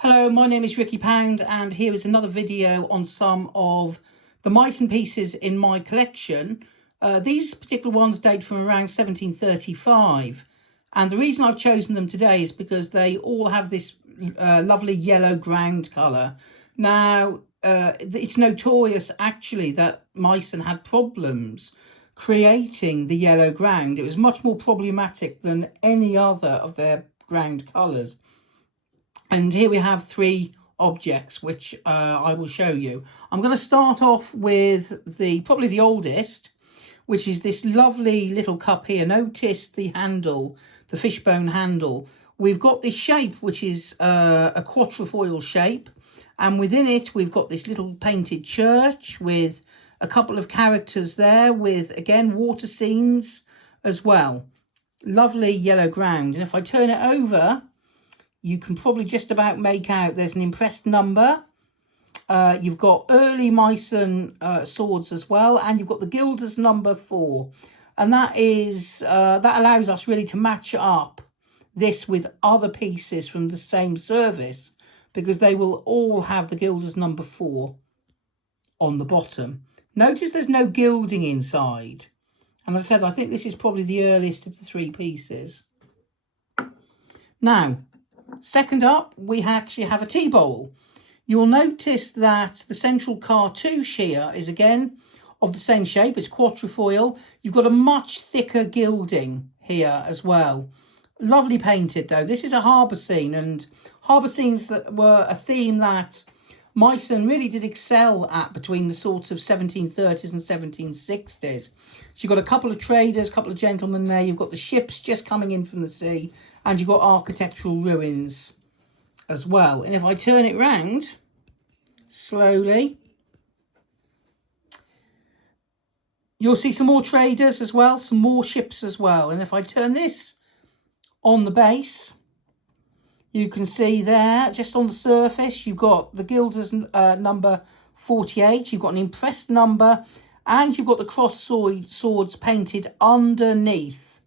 Hello, my name is Ricky Pound and here is another video on some of the Meissen pieces in my collection. These particular ones date from around 1735, and the reason I've chosen them today is because they all have this lovely yellow ground colour. Now, it's notorious actually that Meissen had problems creating the yellow ground. It was much more problematic than any other of their ground colours. And here we have three objects which I will show you. I'm going to start off with probably the oldest, which is this lovely little cup here. Notice the handle, the fishbone handle. We've got this shape which is a quatrefoil shape, and within it we've got this little painted church with a couple of characters there with, again, water scenes as well. Lovely yellow ground. And if I turn it over, you can probably just about make out there's an impressed number. You've got early Meissen swords as well, and you've got the Gilder's number 4. And that allows us really to match up this with other pieces from the same service, because they will all have the Gilder's number 4 on the bottom. Notice there's no gilding inside. And as I said, I think this is probably the earliest of the three pieces. Now, second up, we actually have a tea bowl. You'll notice that the central cartouche here is again of the same shape. It's quatrefoil. You've got a much thicker gilding here as well. Lovely painted though. This is a harbour scene, and harbour scenes that were a theme that Meissen really did excel at between the sorts of 1730s and 1760s. So you've got a couple of traders, a couple of gentlemen there. You've got the ships just coming in from the sea, and you've got architectural ruins as well. And if I turn it round slowly, you'll see some more traders as well, some more ships as well. And if I turn this on the base, you can see there, just on the surface, you've got the Gilder's number 48. You've got an impressed number, and you've got the cross swords painted underneath.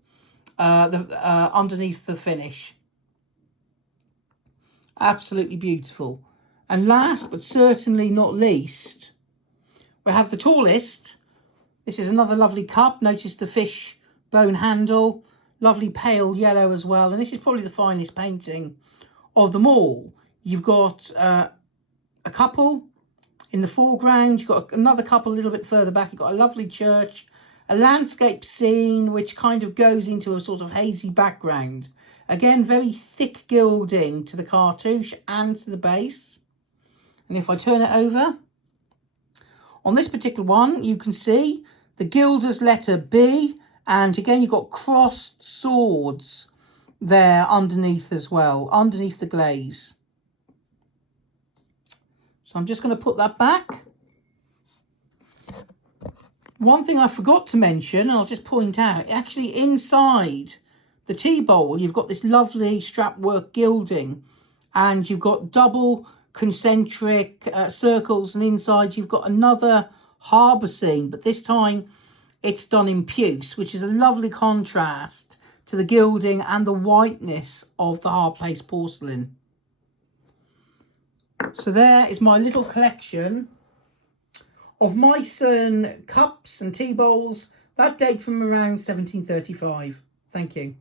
Underneath the finish. Absolutely beautiful. And last but certainly not least, we have the tallest. This is another lovely cup. Notice the fish bone handle, lovely pale yellow as well, and this is probably the finest painting of them all. You've got a couple in the foreground. You've got another couple a little bit further back. You've got a lovely church, a landscape scene which kind of goes into a sort of hazy background. Again, very thick gilding to the cartouche and to the base. And if I turn it over, on this particular one, you can see the Gilder's letter B. And again, you've got crossed swords there underneath as well, underneath the glaze. So I'm just going to put that back. One thing I forgot to mention, and I'll just point out, actually inside the tea bowl, you've got this lovely strapwork gilding, and you've got double concentric circles, and inside you've got another harbour scene, but this time it's done in puce, which is a lovely contrast to the gilding and the whiteness of the hard paste porcelain. So there is my little collection of Meissen cups and tea bowls that date from around 1735. Thank you.